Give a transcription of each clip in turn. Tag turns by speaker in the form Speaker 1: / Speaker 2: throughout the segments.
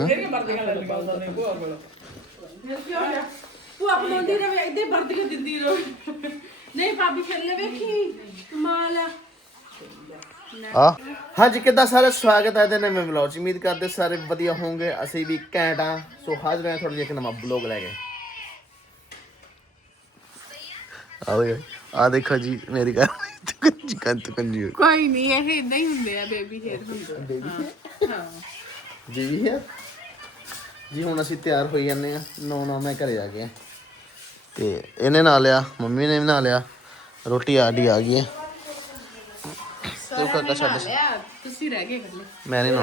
Speaker 1: ਮੇਰੀਆਂ ਮਰਦੀਆਂ ਲੱਗਦੀਆਂ ਉਹਨਾਂ ਨੇ ਭੂਆ ਕੋਲ
Speaker 2: ਤੂੰ ਆਪਣਾਉਂਦੀ ਰਵੇ ਇੱਦੇ ਵਰਦੀਆਂ ਦਿੰਦੀ ਰਵੇ। ਨਹੀਂ ਭਾਬੀ ਖੇਲਨੇ ਵੇਖੀ। ਕਮਾਲ ਆ।
Speaker 3: ਆ ਹਾਂਜੀ ਕਿੱਦਾਂ ਸਾਰੇ? ਸਵਾਗਤ ਹੈ ਤੇ ਨਵੇਂ ਵਲੌਗ ਚ। ਉਮੀਦ ਕਰਦੇ ਸਾਰੇ ਵਧੀਆ ਹੋਵੋਗੇ। ਅਸੀਂ ਵੀ ਘੈਂਟ ਆ। ਸੋ ਹਾਜ਼ਰ ਹਾਂ ਥੋੜਾ ਜਿਹਾ ਇੱਕ ਨਵਾਂ ਵਲੌਗ ਲੈ ਕੇ। ਆ ਵੇ ਆ ਦੇਖੋ ਜੀ ਮੇਰੀ ਘਰ ਕੰਜ ਕੰਜ ਕੰਜੀ
Speaker 4: ਕੋਈ ਨਹੀਂ ਇਹ ਇਦਾਂ ਹੀ ਹੁੰਦੇ ਆ ਬੇਬੀ ਹੇਅਰ ਹੁੰਦੇ
Speaker 3: ਬੇਬੀ ਹੈ। ਬੇਬੀ ਹੈ ਜੀ ਹੁਣ ਅਸੀਂ ਤਿਆਰ ਹੋਈ ਜਾਂਦੇ ਆ ਨੌ ਨੌ ਮੈਂ ਘਰੇ ਆ ਗਿਆ। ਤੇ ਇਹਨੇ ਨਾਲ ਲਿਆ ਮੰਮੀ ਨੇ ਵੀ ਨਾਲ ਲਿਆ। ਰੋਟੀ ਆਡੀ ਆ ਗਈ ਹੈ। ਤੂੰ ਕਾਕਾ ਛੱਡ
Speaker 4: ਤੁਸੀਂ ਰਹਿ ਗਏ ਇਕੱਲੇ।
Speaker 3: ਮੈਂ ਨਹੀਂ ਨਾ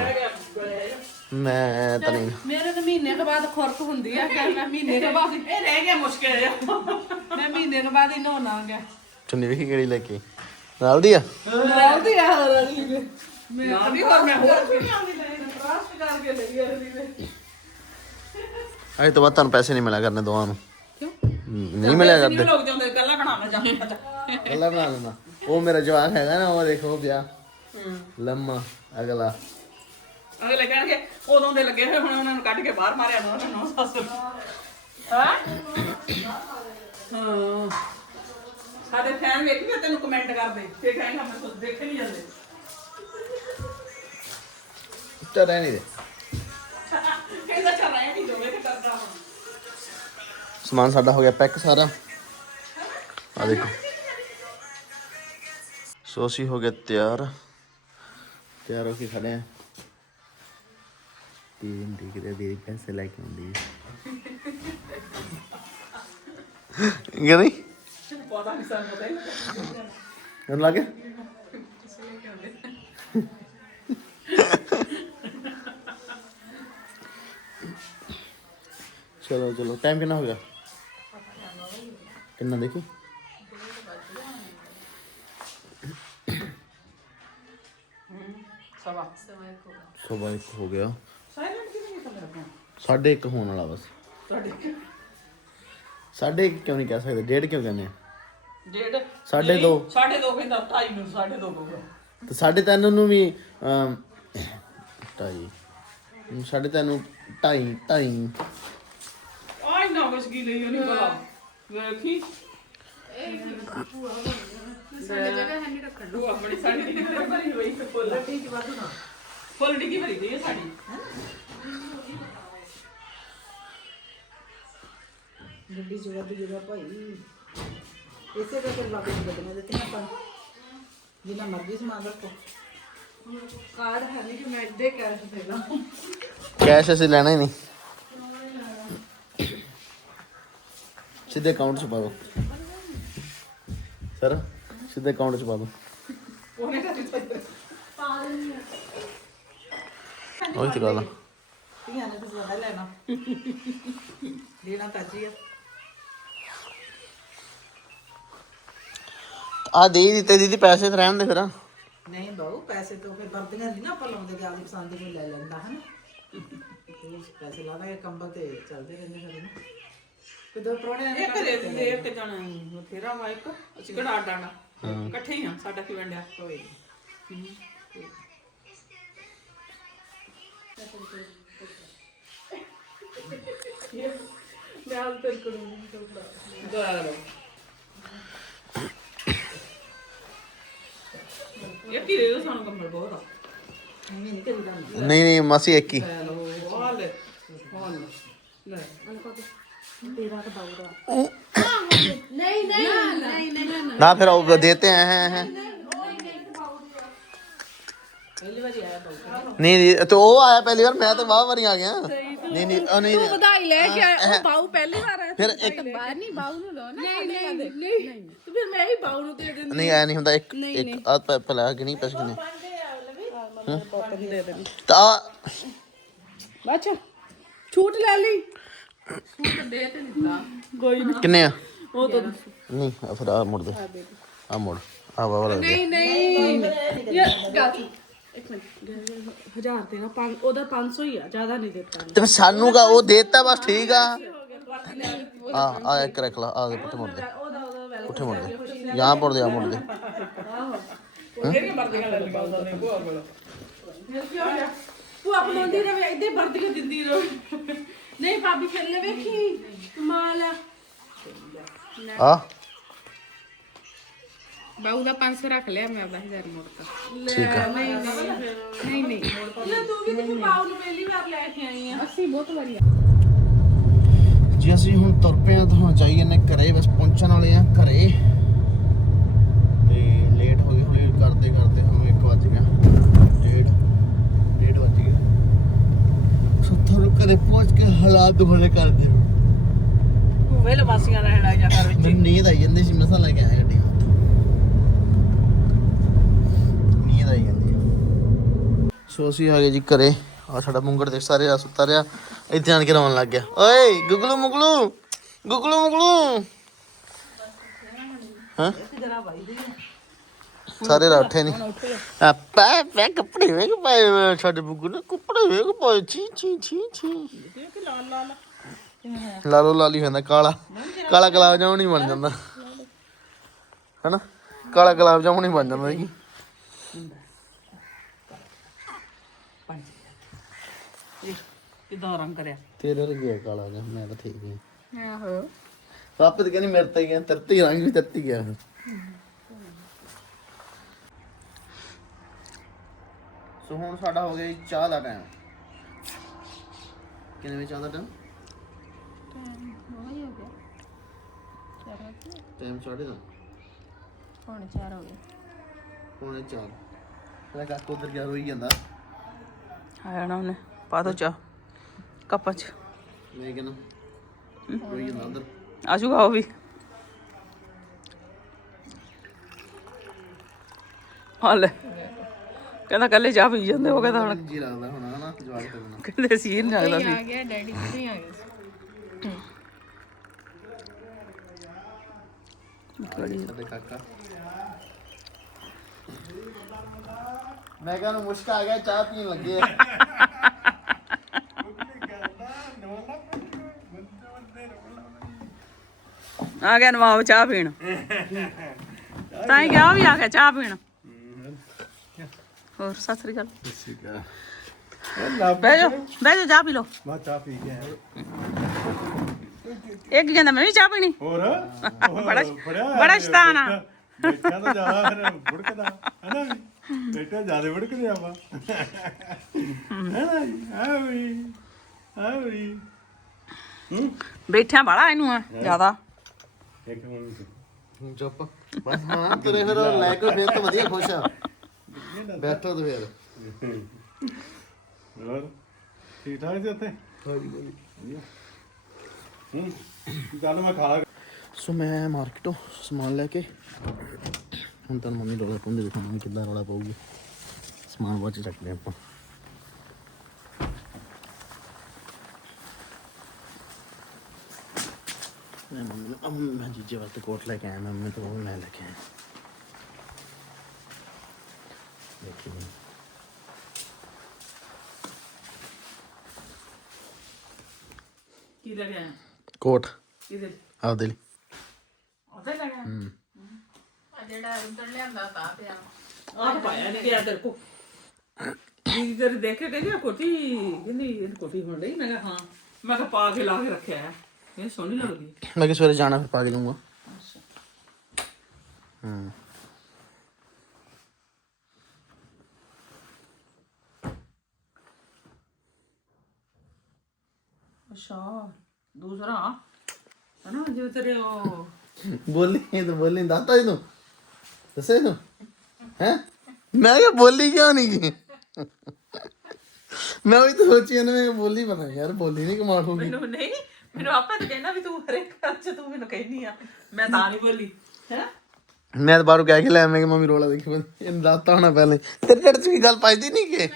Speaker 3: ਮੈਂ ਤਾਂ ਨਹੀਂ।
Speaker 2: ਮੇਰੇ ਤਾਂ ਮਹੀਨੇ ਕੇ ਬਾਅਦ ਖੁਰਕ ਹੁੰਦੀ ਆ ਕਿ ਮੈਂ ਮਹੀਨੇ ਕੇ ਬਾਅਦ
Speaker 1: ਇਹ ਰਹਿ ਗਿਆ ਮੁਸ਼ਕਿਲ ਆ
Speaker 2: ਮੈਂ ਮਹੀਨੇ ਕੇ ਬਾਅਦ ਹੀ ਨਹਾਉਣਾਗਾ
Speaker 3: ਚੁੰਨੀ ਵੇਖੀ ਕਿਹੜੀ ਲੈ ਕੇ। ਨਾਲ ਦੀ ਆ?
Speaker 2: ਬੋਲਦੀ ਆ ਰਲੀ ਮੈਂ
Speaker 1: ਨਾ ਵੀ ਹੋਰ ਮੈਂ ਹੋਰ ਕੀ
Speaker 2: ਟਰਸਟ ਕਰਕੇ ਲਈ ਆ ਨੇ
Speaker 3: ਅੱਜ ਤੋਂ ਬਾਅਦ ਤੁਹਾਨੂੰ ਪੈਸੇ ਨਹੀਂ ਮਿਲਿਆ ਕਰਨੇ ਦੋਵਾਂ ਨੂੰ। ਕਿਉਂ? ਨਹੀਂ ਮਿਲਿਆ ਕਰਦੇ।
Speaker 1: ਲੋਕ ਜਾਂਦੇ ਗੱਲਾਂ ਬਣਾਉਣਾ ਜਾਂਦੇ
Speaker 3: ਗੱਲਾਂ ਬਣਾ ਲੈਣਾ ਉਹ ਮੇਰਾ ਜਵਾਨ ਹੈਗਾ ਨਾ ਉਹ ਦੇਖੋ ਪਿਆ ਲੰਮਾ ਅਗਲਾ।
Speaker 1: ਅਗਲੇ ਕਹਿਣਗੇ ਉਦੋਂ ਦੇ ਲੱਗੇ ਹੋਏ ਹੁਣ ਉਹਨਾਂ ਨੂੰ ਕੱਢ ਕੇ ਬਾਹਰ ਮਾਰਿਆ ਨਾ ਉਹਨਾਂ ਨੂੰ ਸੱਸ ਨੂੰ। ਹਾਂ? ਹਾਂ। ਸਾਡੇ ਫੈਨ ਵੇਖ ਕੇ ਤੈਨੂੰ ਕਮੈਂਟ ਕਰਦੇ। ਫੇਰ ਕਹੇਗਾ ਮੈਂ ਤਾਂ ਦੇਖ ਨਹੀਂ ਜਾਂਦੇ।
Speaker 3: ਚੱਲ ਰਹਿ ਨਹੀਂ ਦੇ।
Speaker 1: ਕਹਿੰਦਾ ਚੱਲ ਆਇਆ ਨਹੀਂ ਦੋਵੇਂ ਤੇ ਕਰਦਾ ਹੁਣ
Speaker 3: ਸਮਾਨ ਸਾਡਾ ਹੋ ਗਿਆ ਪੈਕ ਸਾਰਾ। ਆ ਦੇਖੋ। ਸੋ ਅਸੀਂ ਹੋ ਗਏ ਤਿਆਰ। ਤਿਆਰ ਹੋ ਕੇ ਖੜੇ ਆ। ਤੀਨ ਠੀਕ ਹੈ ਦੀਦੀ ਪੈਸੇ ਲੈ ਕੇ ਆਉਂਦੀ ਹੈ ਇਹ
Speaker 1: ਪਤਾ ਨਹੀਂ? ਸਾਨੂੰ ਪਤਾ ਹੀ ਨਹੀਂ
Speaker 3: ਕਰਨ ਲੱਗੇ ਚਲੋ ਚਲੋ ਟਾਈਮ ਕਿੰਨਾ ਹੋ ਗਿਆ? ਕਿੰਨਾ ਦੇਖੀ?
Speaker 1: ਸਵਾ।
Speaker 3: ਸਵਾ ਇੱਕ ਹੋ ਗਿਆ।
Speaker 1: ਸਾਇਲੈਂਟ ਕਿਵੇਂ ਲੱਗਦਾ
Speaker 3: ਸਾਢੇ ਇੱਕ ਹੋਣ ਵਾਲਾ ਬਸ।
Speaker 1: ਤੁਹਾਡੇ
Speaker 3: ਸਾਢੇ ਇੱਕ ਕਿਉਂ ਨਹੀਂ ਕਹਿ ਸਕਦੇ? ਡੇਢ ਕਿਉਂ ਕਹਿੰਦੇ ਆ?
Speaker 1: ਡੇਢ?
Speaker 3: ਸਾਢੇ ਦੋ।
Speaker 1: ਸਾਢੇ ਦੋ ਕਹਿੰਦਾ ਢਾਈ ਨੂੰ ਸਾਢੇ ਦੋ ਹੋ ਗਿਆ
Speaker 3: ਤੇ ਸਾਢੇ ਤਿੰਨ ਨੂੰ ਵੀ ਅਮ, ਢਾਈ। ਸਾਢੇ ਤਿੰਨ ਨੂੰ ਢਾਈ ਢਾਈ।
Speaker 1: ਆਈ ਨਾ ਬਸ ਕੀ ਲਈ ਉਹਨੇ ਬਲਾ ਵੇਖੀ
Speaker 4: ਸਾਡੇ ਜਗ੍ਹਾ ਹੈ ਨਹੀਂ ਰੱਖਣ
Speaker 1: ਉਹ ਆਪਣੀ ਸਾਡੀ ਭਰੀ ਹੋਈ ਤੇ ਫੁੱਲ ਡਿੱਗੀ ਵਾਧੂ ਨਾ। ਫੁੱਲ ਡਿੱਗੀ ਭਰੀ ਹੋਈ ਹੈ ਸਾਡੀ।
Speaker 5: ਗੱਡੀ ਚ ਵੱਧ ਜਗ੍ਹਾ ਭਾਈ। ਇਸੇ ਕਰਕੇ ਲੱਗ ਗੱਡੀਆਂ ਦਿੱਤੀਆਂ ਆਪਾਂ। ਨੂੰ। ਜਿੰਨਾ ਮਰਜ਼ੀ ਸਮਾਨ ਰੱਖੋ।
Speaker 2: ਕਾਰਡ ਹੈ ਨਹੀਂ ਕਿ ਮੈਂ ਇੱਦੇ ਕੈਸ਼
Speaker 3: ਅਸੀਂ ਲੈਣਾ ਹੀ ਨਹੀਂ। ਸਿੱਧੇ ਅਕਾਊਂਟ 'ਚ ਪਾ ਦਿਓ। ਸਰ ਸਿੱਧੇ ਅਕਾਊਂਟ 'ਚ ਪਾ ਦਿਓ।
Speaker 1: ਉਹਨੇ ਤਾਂ ਦਿੱਤਾ
Speaker 3: ਉਹੀ ਤੇ ਗੱਲ ਆ
Speaker 5: ਧੀਆਂ ਨੇ ਤਾਂ ਜ਼ਿਆਦਾ ਲੈਣਾ। ਦੇਣਾ ਤਾਂ ਜੀ ਆ।
Speaker 3: ਆ ਦੇ ਹੀ ਦਿੱਤੇ ਦੀਦੀ ਪੈਸੇ ਤਾਂ ਰਹਿਣ ਦੇ ਫਿਰ।
Speaker 5: ਨਹੀਂ ਬਾਊ ਪੈਸੇ ਤੋਂ ਫਿਰ ਵਰਦੀਆਂ ਨਹੀਂ ਨਾ ਆਪਾਂ ਲਾਉਂਦੇ ਕਿ ਆਪਦੀ ਪਸੰਦ ਦੀ ਕੋਈ ਲੈ ਲੈਂਦਾ ਹਨਾ। ਪੈਸੇ ਲਾ ਦਾਂਗੇ ਕੰਬਲ ਤੇ ਚੱਲਦੇ ਰਹਿੰਦੇ ਸਾਡੇ ਨੂੰ ਕਿਦੋਂ ਪ੍ਰੋਣੇ
Speaker 1: ਇੱਕ ਦੇ ਦੇ ਇੱਕ ਜਣਾ ਬਥੇਰਾ ਵਾ ਇੱਕ। ਅਸੀਂ ਕਿਹੜਾ ਅੱਡ ਆਣਾ? ਇਕੱਠੇ ਹੀ ਆ ਸਾਡਾ ਕੀ ਵੰਡਿਆ?
Speaker 5: ਕੋਈ
Speaker 2: ਮੈਂ ਹਾਲ ਕੋਲ ਨਹੀਂ ਟੋਕਦਾ
Speaker 1: ਦਰ ਇਹ ਕੀ ਦੇ ਸਾਨੂੰ ਕੰਬਲ ਬਹੁਤ ਆ।
Speaker 5: ਨਹੀਂ।
Speaker 3: ਨਹੀਂ ਮਾਸੀ ਇੱਕ ਹੀ।
Speaker 1: ਲੈ ਲਓ ਆ ਲੈ ਆ ਲੈ ਲੈ
Speaker 2: ਨਹੀਂ ਨਹੀਂ ਨਹੀਂ ਨਹੀਂ
Speaker 3: ਨਾ ਫਿਰ ਉਹ ਦੇਤੇ हैं हैं हैं
Speaker 5: ਪਹਿਲੀ ਵਾਰੀ ਆਇਆ ਬਾਊ
Speaker 3: नहीं नहीं तो वो आया पहली बार मैं तो वाह बारी आ गया नहीं नहीं ओ, नहीं नहीं
Speaker 2: ਵਧਾਈ ਲੈ ਕੇ ਆਇਆ ਉਹ ਬਾਉ ਪਹਿਲੀ ਵਾਰ ਆਇਆ
Speaker 3: फिर एक
Speaker 4: ਬਾਹਰ ਨਹੀਂ ਬਾਹੂ ਨੂੰ ਲੋ ਨਾ
Speaker 2: ਨਹੀਂ ਨਹੀਂ ਨਹੀਂ ਤੇ ਫਿਰ ਮੈਂ ਹੀ ਬਾਉ ਨੂੰ ਦੇ ਦਿੰਦੀ
Speaker 3: नहीं आया नहीं होता एक एक आध पे पला कि नहीं पैसे कितने तो आ
Speaker 2: ਅੱਛਾ ਛੂਟ ਲੈ ਲਈ
Speaker 3: ਕਿੰਨੇ ਆ?
Speaker 2: ਉਹ ਤਾਂ
Speaker 3: ਨਹੀਂ ਫਿਰ ਆ ਮੁੜ ਦੇ। ਆ ਮੁੜ। ਆ ਵਾ ਵਾਲਾ ਦੇ।
Speaker 2: ਨਹੀਂ ਨਹੀਂ। ਯਾਰ ਗਾਤੀ ਇੱਕ ਮਿੰਟ। ਹਜ਼ਾਰ ਦੇਣਾ ਪੰਜ ਉਹਦਾ 500 ਹੀ ਆ ਜ਼ਿਆਦਾ ਨਹੀਂ ਦਿੱਤਾ।
Speaker 3: ਤੇ ਸਾਨੂੰ ਕਾ ਉਹ ਦੇਤਾ ਬਸ ਠੀਕ ਆ। ਆ ਆ ਇੱਕ ਰੱਖ ਲਾ ਆ ਦੇ
Speaker 2: ਪੁੱਠੇ ਮੁੜ
Speaker 3: ਦੇ। ਪੁੱਠੇ ਮੁੜ ਦੇ। ਯਾਂ ਪੁੱਟ ਦੇ ਆ ਮੁੜ
Speaker 1: ਦੇ। ਉਹ ਆਪਣੋਂ ਦੀ ਨਾ ਇੱਦੇ
Speaker 2: ਵਰਤ ਕੇ ਦਿੰਦੀ ਰਹੋ ਨਹੀਂ ਭਾਬੀ ਥੱਲੇ ਵੇਖੀ। ਕਮਾਲ ਆ।
Speaker 3: ਆ।
Speaker 4: ਬਾਊ ਦਾ 500 ਰੱਖ ਲਿਆ ਮੈਂ ਆਪਦਾ 1000 ਮੋੜਤਾ
Speaker 3: ਠੀਕ ਆ।
Speaker 4: ਨਹੀਂ ਨਹੀਂ। ਨਹੀਂ
Speaker 2: ਲੈ ਤੂੰ ਵੀ ਤੇ ਪਾਉ ਨੂੰ ਪਹਿਲੀ ਵਾਰ ਲੈ ਕੇ ਆਈ ਆ।
Speaker 4: ਅਸੀਂ ਬਹੁਤ ਵਾਰੀ
Speaker 3: ਜੀ ਅਸੀਂ ਹੁਣ ਤੁਰ ਪਏ ਆ ਤਾਂ ਹੁਣ ਜਾਈਏ ਨੇ ਘਰੇ ਬਸ ਪਹੁੰਚਣ ਵਾਲੇ ਆ ਘਰੇ। ਤੇ ਲੇਟ ਹੋ ਗਏ ਹੌਲੀ ਕਰਦੇ ਕਰਦੇ ਹੁਣ 1 ਵੱਜ ਗਿਆ ਡੇਢ ਡੇਢ ਵੱਜ ਗਏ ਤੁਹਾਨੂੰ ਘਰੇ ਪਹੁੰਚ ਕੇ ਹਾਲਾਤ ਦੁਬਾਰੇ ਕਰਦੇ
Speaker 1: ਵੇਲੇ ਵਾਸੀਆਂ ਰਹਿਣ ਆ ਜਾ ਕਰ ਵਿੱਚ।
Speaker 3: ਮੈਨੂੰ ਨੀਂਦ ਆਈ ਜਾਂਦੀ ਸੀ ਮਸਾਂ ਲੈ ਕੇ ਆਇਆ ਗੱਡੀ ਹੱਥ ਨੀਂਦ ਆਈ ਜਾਂਦੀ ਹੈ। ਸੋ ਅਸੀਂ ਆ ਗਏ ਜੀ ਘਰੇ। ਆ ਸਾਡਾ ਮੁੰਗੜ ਦੇਖ ਸਾਰੇ ਆ ਸੁੱਤਾ ਰਿਹਾ। ਇੱਥੇ ਆਣ ਕੇ ਰੋਣ ਲੱਗ ਗਿਆ। ਓਏ ਗੁਗਲੂ ਮੁਗਲੂ ਗੁਗਲੂ ਮੁਗਲੂ। ਹਾਂ? ਸਾਰੇ ਰਾਠੇ ਨਹੀਂ ਆਪਾ ਪੈ ਕੱਪੜੇ ਵੇਖ ਪਾਏ ਹੋਏ ਆ ਸਾਡੇ ਬੁੱਗੂ ਨੇ ਕੱਪੜੇ ਵੇਖ ਪਾਏ ਛੀ ਛੀ ਛੀ ਛੀ। ਲਾਲੋ ਲਾਲੀ ਹੁੰਦਾ ਕਾਲਾ। ਕਾਲਾ ਗੁਲਾਬ ਜਾਮੁਨ ਹੀ ਬਣ ਜਾਂਦਾ। ਹੈਨਾ? ਕਾਲਾ ਗੁਲਾਬ ਜਾਮੁਨ ਹੀ ਬਣ ਜਾਂਦਾ ਜੀ।
Speaker 1: ਕਿਦਾਂ ਰੰਗ ਕਰਿਆ?
Speaker 3: ਤੇਰੇ ਵਰਗੇ ਆ ਕਾਲਾ ਜਿਹਾ ਮੈਂ ਤਾਂ ਠੀਕ ਹਾਂ।
Speaker 4: ਆਹੋ।
Speaker 3: ਪਾਪੇ ਤੇ ਕਹਿੰਦੀ ਮੇਰੇ ਤੇ ਗਿਆ ਤਰਤੀ ਰੰਗ ਵੀ ਤਰਤੀ ਗਿਆ ਸੋ ਹੁਣ ਸਾਡਾ ਹੋ ਗਿਆ ਜੀ ਚਾਹ ਦਾ ਟਾਈਮ ਕਿੰਨੇ ਵਜੇ ਚਾਹ ਦਾ ਟਾਈਮ ਟਾਈਮ ਸਾਢੇ ਦਾ
Speaker 4: ਹੁਣ 4 ਹੋ ਗਏ।
Speaker 3: ਪੌਣੇ ਚਾਰ। ਮੇਰਾ ਕਾਕੂ ਉਧਰ ਗਿਆ ਰੋਈ ਜਾਂਦਾ।
Speaker 1: ਆਇਆ ਨਾ ਉਹਨੇ। ਪਾ ਦੋ ਚਾ ਕੱਪਾਂ ਚ।
Speaker 3: ਮੈਂ ਕਹਿੰਦਾ ਰੋਈ ਜਾਂਦਾ ਉਧਰ।
Speaker 1: ਆ ਜਾਊਗਾ ਉਹ ਵੀ। ਹਾਲੇ ਕਹਿੰਦਾ ਕੱਲੇ ਚਾਹ ਪੀ ਜਾਂਦੇ ਉਹ ਕਹਿੰਦਾ ਹੁਣ
Speaker 3: ਜੀ ਲੱਗਦਾ ਹੁਣ ਹਨਾ ਜਵਾਬ ਕਰਨਾ
Speaker 1: ਕਹਿੰਦੇ ਸੀ ਇਹ ਨਹੀਂ ਲੱਗਦਾ
Speaker 4: ਕੋਈ
Speaker 1: ਸੀ
Speaker 4: ਆ ਗਿਆ ਡੈਡੀ ਕਿੱਥੇ ਆ ਗਿਆ ਸੀ।
Speaker 3: ਸਾਡੇ ਕਾਕਾ। ਮੈਂ ਕਹਿੰਦਾ ਮੁਸ਼ਕ ਆ ਗਿਆ ਚਾਹ ਪੀਣ ਲੱਗੇ ਆ।
Speaker 1: ਗਿਆ ਨਵਾਬ ਚਾਹ ਪੀਣ। ਤਾਂ ਹੀ ਗਿਆ ਉਹ ਵੀ ਆ ਗਿਆ ਚਾਹ ਪੀਣ। ਹੋਰ ਸਤਿ ਸ੍ਰੀ ਅਕਾਲ। ਬਹਿ ਜਾ ਬਹਿ ਜਾ ਚਾਹ ਪੀ ਲਓ।
Speaker 6: ਮੈਂ ਚਾਹ ਪੀ ਕੇ ਆਇਆ।
Speaker 1: ਇੱਕ ਕਹਿੰਦਾ ਮੈਂ ਵੀ ਚਾਹ ਪੀਣੀ?
Speaker 6: ਹੋਰ?
Speaker 1: ਬੜਾ ਬੜਾ ਸ਼ੈਤਾਨ ਆ।
Speaker 6: ਬੇਟਾ ਤਾਂ ਜ਼ਿਆਦਾ ਫਿਰ ਬੁੜਕਦਾ ਹੈ ਨਾ ਬੇਟਾ ਜ਼ਿਆਦਾ ਬੁੜਕਦੇ ਆਪਾਂ। ਹੈ ਨਾ ਆ ਵੀ ਆ ਵੀ।
Speaker 1: ਬੈਠਿਆ ਬਾਲਾ ਇਹਨੂੰ ਆ ਜ਼ਿਆਦਾ।
Speaker 6: ਇੱਕ ਮਿੰਟ।
Speaker 3: ਚੁੱਪ। ਬਸ ਹਾਂ ਤੇਰੇ ਫਿਰ ਲੈ ਕੇ ਫੇਰ ਤਾਂ ਵਧੀਆ ਖੁਸ਼ ਆ। ਬੈਠੋ ਤੇ ਫੇਰ।
Speaker 6: ਹੋਰ? ਠੀਕ ਠਾਕ ਜੀ ਉੱਥੇ? ਵਧੀਆ। ਹੂੰ ਚੱਲ ਮੈਂ ਖਾ ਲਾ
Speaker 3: ਸੋ ਮੈਂ ਮਾਰਕੀਟੋਂ ਸਮਾਨ ਲੈ ਕੇ ਹੁਣ ਤਾਂ ਮੰਮੀ ਰੋਲਾ ਪਾਉਂਦੇ ਦਿਖਾਵਾਂਗੇ ਕਿੱਦਾਂ ਰੋਲਾ ਪਾਊਗੀ। ਸਮਾਨ ਬਾਅਦ ਚ ਚੱਕਦੇ ਆਪਾਂ। ਮੈਂ ਮੰਮੀ ਨੂੰ ਅਮ ਮੈਂ ਜੀਜੇ ਵਾਸਤੇ ਕੋਟ ਲੈ ਕੇ ਆਇਆ ਮੈਂ ਮੰਮੀ ਤੋਂ ਉਹ ਮੈਂ ਲੈ ਕੇ ਆਇਆ। ਦੇਖੀ
Speaker 1: ਕੀ ਲੈ ਗਿਆ
Speaker 3: ਕੋਟ
Speaker 1: ਕਿਹਦੇ
Speaker 3: ਆਪਦੇ ਲਈ
Speaker 1: ਉਹਦੇ ਲੈ ਗਿਆ
Speaker 4: ਆ ਜਿਹੜਾ ਉਧਰ ਲਿਆਂਦਾ ਤਾਂ ਪਿਆ
Speaker 1: ਆਹ ਪਾਇਆ ਨਹੀਂ ਗਿਆ ਤੇਰੇ ਕੋ ਜੀ ਤੇਰੇ ਦੇਖੇ ਕਹਿੰਦੀ ਆ ਕੋਟੀ ਕਹਿੰਦੀ ਇਹ ਕੋਟੀ ਹੋਣ ਡਈ ਮੈਂ ਕਿਹਾ ਹਾਂ ਮੈਂ ਕਿਹਾ ਪਾ ਕੇ ਲਾ ਕੇ ਰੱਖਿਆ ਹੈ ਇਹ ਸੋਹਣੀ ਲੱਗਦੀ ਹੈ
Speaker 3: ਮੈਂ ਕਿ ਸਵੇਰੇ ਜਾਣਾ ਫਿਰ ਪਾ ਕੇ ਦੂੰਗਾ ਹੂੰ
Speaker 1: ਅੱਛਾ ਦੂਸਰਾ। ਹਨਾ ਜਿਵੇਂ ਤੇਰੇ ਉਹ
Speaker 3: ਬੋਲੀ ਇਹ ਤਾਂ ਬੋਲੀ ਦਾਤਾ ਇਹਨੂੰ। ਦੱਸੇ ਇਹਨੂੰ? ਹੈ? ਮੈਂ ਕਿਹਾ ਬੋਲੀ ਕਿਉਂ ਨਹੀਂ ਗਈ? ਮੈਂ ਵੀ ਤਾਂ ਸੋਚੀ ਇਹਨੇ ਮੈਂ ਬੋਲੀ ਬਣਾ ਯਾਰ ਬੋਲੀ ਨਹੀਂ ਕਮਾਲ ਹੋਊਗੀ
Speaker 1: ਮੈਨੂੰ ਨਹੀਂ ਮੈਨੂੰ ਆਪੇ ਤਾਂ ਕਹਿਣਾ ਵੀ ਤੂੰ ਹਰੇਕ ਘਰ ਚ ਤੂੰ ਮੈਨੂੰ ਕਹਿਨੀ ਆ। ਮੈਂ ਤਾਂ ਨਹੀਂ ਬੋਲੀ ਹੈ
Speaker 3: ਮੈਂ ਤਾਂ ਬਾਹਰੋਂ ਕਹਿ ਕੇ ਲੈ ਮੈਂ ਕਿ ਮੰਮੀ ਰੋਲਾ ਦੇਖੀ ਬੰਦ ਇਹਨੂੰ ਦਾਤਾ ਹੋਣਾ ਪਹਿਲੇ। ਤੇਰੇ ਢਿੱਡ 'ਚ ਵੀ ਗੱਲ ਪਾਈਦੀ ਨਹੀਂ ਕਿ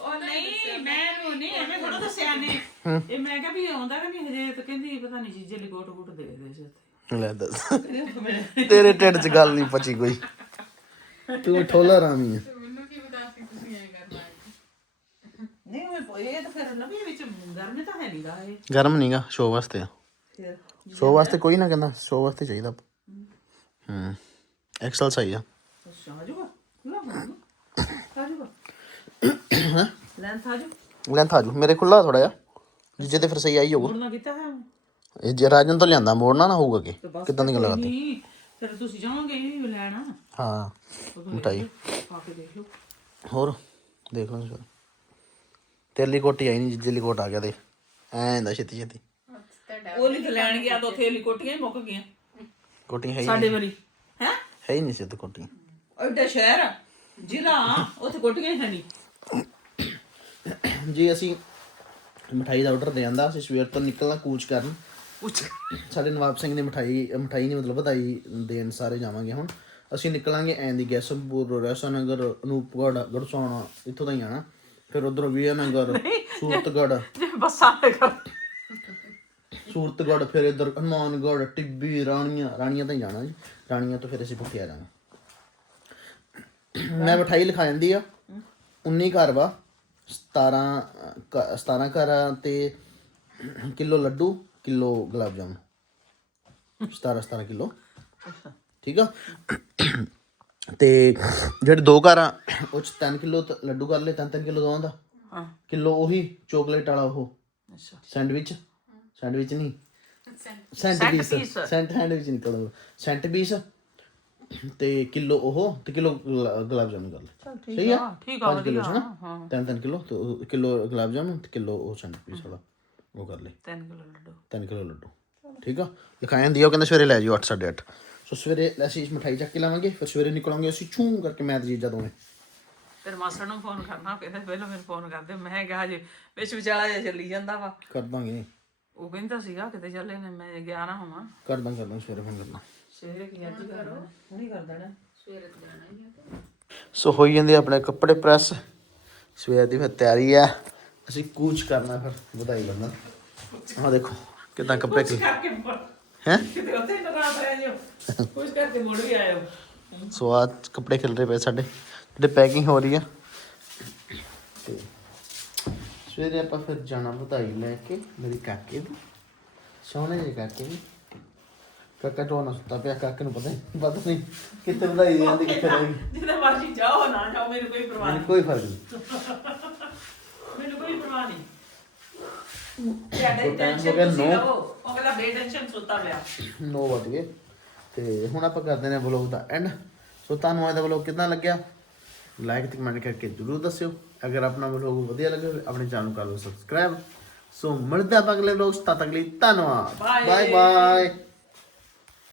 Speaker 1: ਉਹ ਨਹੀਂ ਮੈਂ ਨਹੀਂ ਐਵੇਂ ਥੋੜਾ ਦੱਸਿਆ ਨੇ ਇਹ ਮੈਂ ਕਿਹਾ ਵੀ ਆਉਂਦਾ ਕਿ ਨਹੀਂ ਹਜੇ ਤਾਂ ਕਹਿੰਦੀ ਪਤਾ ਨਹੀਂ ਚੀਜ਼ੇ ਲਈ ਗੋਟ ਗੋਟ ਦੇ ਦੇ ਸੀ ਉੱਥੇ।
Speaker 3: ਲੈ ਦੱਸ। ਤੇਰੇ ਢਿੱਡ 'ਚ ਗੱਲ ਨਹੀਂ ਪਚੀ ਕੋਈ। ਤੂੰ ਠੋਲਾ ਰਾਮੀ ਆ।
Speaker 4: ਮੈਨੂੰ ਕੀ ਪਤਾ ਸੀ ਤੁਸੀਂ ਐ ਕਰਨਾ
Speaker 1: ਨਹੀਂ ਉਹ ਇਹ ਤਾਂ ਫਿਰ ਨਾ ਵੀ ਵਿੱਚ ਗਰਮ ਤਾਂ ਹੈ ਨਹੀਂਗਾ ਇਹ।
Speaker 3: ਗਰਮ ਨਹੀਂਗਾ ਸ਼ੋਅ ਵਾਸਤੇ ਆ।
Speaker 1: ਫਿਰ
Speaker 3: ਸ਼ੋਅ ਵਾਸਤੇ ਕੋਈ ਨਾ ਕਹਿੰਦਾ ਸ਼ੋਅ ਵਾਸਤੇ ਚਾਹੀਦਾ। ਹੂੰ। ਐਕਸਲ ਸਹੀ ਆ।
Speaker 1: ਅੱਛਾ ਆ ਜਾਊਗਾ ਲਾ ਆ ਜਾਊਗਾ ਲੈਂਥ ਆ ਜੋ।
Speaker 3: ਲੈਂਥ ਆ ਜੂ। ਮੇਰੇ ਖੁੱਲਾ ਥੋੜਾ ਜਿਹਾ। ਜਿੱਜੇ ਤੇ ਫਿਰ ਸਹੀ ਆਈ ਹੋਊਗਾ
Speaker 1: ਮੁੜਨਾ ਕੀਤਾ ਹੈ?
Speaker 3: ਇਹ ਜੇ ਰਾਜਨ ਤੋਂ ਲਿਆਂਦਾ ਮੋੜਨਾ ਨਾ ਹੋਊਗਾ ਕਿ ਕਿਦਾਂ ਦੀ ਗੱਲ ਕਰਦੀ?
Speaker 1: ਨਹੀਂ ਫਿਰ ਤੁਸੀਂ ਜਾਓਗੇ ਇਹ ਲੈਣਾ।
Speaker 3: ਹਾਂ
Speaker 1: ਉਦੋਂ
Speaker 3: ਮਿਠਾਈ।
Speaker 1: ਪਾ ਕੇ ਦੇਖ ਲਓ।
Speaker 3: ਹੋਰ ਦੇਖ ਲਓ ਸਰ ਤੇਲੀ ਕੋਟੀ ਆਈ ਨਹੀਂ ਜਿੱਲੀ ਕੋਟ ਆ ਗਿਆ ਤੇ ਐਂ ਹੁੰਦਾ ਛੇਤੀ ਛੇਤੀ।
Speaker 1: ਉਹ ਲਈ ਤੇ ਲੈਣ ਗਿਆ ਤਾਂ ਉੱਥੇ ਕੋਟੀਆਂ ਹੀ ਮੁੱਕ ਗਈਆਂ।
Speaker 3: ਕੋਟੀਆਂ ਹੈ ਹੀ
Speaker 1: ਸਾਡੇ ਵਾਰੀ ਹੈ?
Speaker 3: ਹੈ ਹੀ ਨਹੀਂ ਸੀ ਤੇ ਕੋਟੀਆਂ।
Speaker 1: ਐਡਾ ਸ਼ਹਿਰ ਆ, ਜ਼ਿਲ੍ਹਾ ਉੱਥੇ ਕੋਟੀਆਂ ਹੀ ਹੈ ਨਹੀਂ।
Speaker 3: ਜੀ ਅਸੀਂ ਮਠਾਈ ਦਾ ਆਰਡਰ ਦੇ ਆਂਦਾ ਅਸੀਂ ਸਵੇਰ ਤੋਂ ਨਿਕਲਣਾ ਕੂਚ ਕਰਨ।
Speaker 1: ਉੱਚ
Speaker 3: ਸਾਡੇ ਨਵਾਬ ਸਿੰਘ ਨੇ ਮਠਾਈ ਮਠਾਈ ਨਹੀਂ ਮਤਲਬ ਵਧਾਈ ਦੇਣ ਸਾਰੇ ਜਾਵਾਂਗੇ ਹੁਣ। ਅਸੀਂ ਨਿਕਲਾਂਗੇ ਐਂ ਦੀ ਗੈਸਮਪੁਰ ਰੈਸਨਗਰ ਅਨੂਪਗੜ ਗੜਸੋਣਾ ਇੱਥੋਂ ਦਾ ਹੀ ਆਣਾ। ਫਿਰ ਉਧਰੋਂ ਵੀਰਨਗਰ ਸੂਰਤਗੜ
Speaker 1: ਜੇ ਬੱਸਾਂ ਦੇ ਕਰ
Speaker 3: ਸੂਰਤਗੜ ਫਿਰ ਇਧਰ ਹਨੂਮਾਨਗੜ ਟਿੱਬੀ ਰਾਣੀਆਂ ਰਾਣੀਆਂ ਤਾਂ ਹੀ ਜਾਣਾ ਜੀ। ਰਾਣੀਆਂ ਤੋਂ ਫਿਰ ਅਸੀਂ ਪੁੱਠੇ ਆ ਜਾਣਾ ਮੈਂ ਮਠਾਈ ਲਿਖਾ ਜਾਂਦੀ ਆ। 19 ਘਰ ਵਾ। 17 ਕ- 17 ਘਰ ਤੇ ਕਿਲੋ ਲੱਡੂ ਕਿਲੋ ਗੁਲਾਬ ਜਾਮੁਨ। 17 17 ਕਿਲੋ। ਠੀਕ ਆ? ਤੇ ਜਿਹੜੇ ਦੋ ਘਰ ਆ ਉਹ ਚ 3 ਕਿਲੋ ਲੱਡੂ ਕਰ ਲਏ 3 3 ਕਿਲੋ ਦੋਵਾਂ ਦਾ।
Speaker 1: ਹਾਂ।
Speaker 3: ਕਿਲੋ ਉਹੀ ਚਾਕਲੇਟ ਵਾਲਾ ਉਹ।
Speaker 1: ਅੱਛਾ।
Speaker 3: ਸੈਂਡਵਿਚ? ਸੈਂਡਵਿਚ ਨਹੀਂ। ਸੈਂਟ ਪੀਸ। ਸੈਂਟ ਸੈਂਡਵਿਚ ਨਹੀਂ ਕਹੋ ਸੈਂਟ ਪੀਸ? ਤੇ ਕਿਲੋ ਉਹ ਤੇ ਕਿਲੋ ਗੁਲਾ- ਗੁਲਾਬ ਜਾਮੁਨ ਕਰ ਲੈ। ਸਹੀ ਆ?
Speaker 1: ਠੀਕ ਆ
Speaker 3: 5 ਕਿਲੋ ਹਨਾ
Speaker 1: ਹਾਂ
Speaker 3: ਤਿੰਨ ਤਿੰਨ ਕਿਲੋ ਤੇ ਉਹ ਕਿਲੋ ਗੁਲਾਬ ਜਾਮੁਨ ਤੇ ਕਿਲੋ ਉਹ ਪੀਸ ਵਾਲਾ ਉਹ ਕਰ ਲੈ।
Speaker 1: 3 ਕਿਲੋ ਲੱਡੂ।
Speaker 3: 3 ਕਿਲੋ ਲੱਡੂ। ਠੀਕ ਆ? ਲਿਖਾਇਆ ਹੁੰਦੀ ਆ ਉਹ ਕਹਿੰਦੇ ਸਵੇਰੇ ਲੈ ਜਿਓ 8 8:30 ਸੋ ਸਵੇਰੇ ਅਸੀਂ ਮਠਾਈ ਚੱਕ ਕੇ ਲਾਵਾਂਗੇ ਫਿਰ ਸਵੇਰੇ ਨਿਕਲਾਂਗੇ ਅਸੀਂ ਛੂੰ ਕਰਕੇ ਮੈਂ ਤੇ ਜੀਜਾ ਦੋਵੇਂ।
Speaker 1: ਤੇਰੇ ਮਾਸੜ ਨੂੰ ਫੋਨ ਕਰਨਾ ਕਹਿੰਦਾ ਪਹਿਲਾਂ ਮੈਨੂੰ ਫੋਨ ਕਰਦੇ ਮੈਂ ਕਿਹਾ ਹਜੇ ਵਿੱਚ ਵਿਚਾਲਾ ਜਿਹਾ ਚੱਲੀ ਜਾਂਦਾ ਵਾ।
Speaker 3: ਕਰ ਦਾਂਗੇ।
Speaker 1: ਉਹ ਕਹਿੰਦਾ ਸੀਗਾ ਕਿਤੇ ਚੱਲੇ ਨੇ ਮੈਂ ਗਿਆ ਨਾ ਹੋਵਾਂ।
Speaker 3: ਕਰ ਦਾਂ ਕਰ ਸਵੇਰੇ ਫੋਨ ਕਰਨਾ।
Speaker 1: ਸਵੇਰੇ ਕੀ ਅੱਜ ਕਰਨਾ? ਹੁਣੀ ਕਰ ਦੇਣਾ।
Speaker 3: ਸੋ ਹੋਈ ਜਾਂਦੇ ਆਪਣੇ ਕੱਪੜੇ ਪ੍ਰੈਸ। ਸਵੇਰ ਦੀ ਫਿਰ ਤਿਆਰੀ ਆ। ਅਸੀਂ ਕੂਚ ਕਰਨਾ ਫਿਰ ਵਧਾਈ ਬੰਦਾ ਆਹ ਦੇਖੋ ਕਿਦਾਂ ਕੱਪੜੇ ਕਿ
Speaker 1: ਕਰਕੇ
Speaker 3: ਹੈ?
Speaker 1: ਕਿਤੇ ਉੱਥੇ ਨਾ ਰਾਤ ਰਹਿ ਜਿਓ। ਕੁਝ ਕਰਕੇ ਮੁੜ ਵੀ ਆਇਓ।
Speaker 3: ਸੋ ਆ ਕੱਪੜੇ ਖਿਲ ਰਹੇ ਪਏ ਸਾਡੇ ਜਿਹੜੇ ਪੈਕਿੰਗ ਹੋ ਰਹੀ ਆ। ਤੇ ਸਵੇਰੇ ਆਪਾਂ ਫਿਰ ਜਾਣਾ ਵਧਾਈ ਲੈ ਕੇ ਮੇਰੀ ਕਾਕੇ ਦੀ ਸੋਹਣੇ ਜਿਹੇ ਕਾਕੇ ਦੀ। ਕਾਕਾ ਤੋਂ ਨਾ ਸੁੱਤਾ ਪਿਆ ਕਾਕੇ ਨੂੰ ਪਤਾ ਨਹੀਂ ਪਤਾ ਨਹੀਂ ਕਿੱਥੇ ਵਧਾਈ ਜਾਂਦੀ ਕਿੱਥੇ ਰਹੀ
Speaker 1: ਜਿੱਦਾਂ ਮਰਜ਼ੀ ਜਾਓ ਨਾ ਜਾਓ ਮੈਨੂੰ ਕੋਈ ਪਰਵਾਹ ਨਹੀਂ।
Speaker 3: ਕੋਈ ਫ਼ਰਕ ਨਹੀਂ
Speaker 1: ਮੈਨੂੰ ਕੋਈ ਪਰਵਾਹ ਨਹੀਂ। ਤੁਹਾਡੇ ਟੈਨਸ਼ਨ
Speaker 3: ਹੋ ਗਿਆ
Speaker 1: ਤੁਸੀਂ
Speaker 3: ਨੌ।
Speaker 1: ਲਵੋ ਕਹਿੰਦਾ ਬੇਟੈਨਸ਼ਨ ਸੁੱਤਾ ਪਿਆ।
Speaker 3: 9 ਵਜ ਗਏ। ਤੇ ਹੁਣ ਆਪਾਂ ਕਰਦੇ ਨੇ ਵਲੌਗ ਦਾ ਐਂਡ ਸੋ ਤੁਹਾਨੂੰ ਅੱਜ ਦਾ ਵਲੌਗ ਕਿਦਾਂ ਲੱਗਿਆ? ਲਾਈਕ ਤੇ ਕਮੈਂਟ ਕਰਕੇ ਜਰੂਰ ਦੱਸਿਓ। ਅਗਰ ਆਪਣਾ ਵਲੌਗ ਵਧੀਆ ਲੱਗੇ ਆਪਣੇ ਚੈਨਲ ਨੂੰ ਕਰ ਲਓ ਸਬਸਕ੍ਰਾਈਬ ਸੋ ਮਿਲਦੇ ਆਪਾਂ ਅਗਲੇ ਵਲੌਗ ਤਦ ਤੱਕ ਲਈ ਧੰਨਵਾਦ।
Speaker 1: Bye.
Speaker 3: Bye bye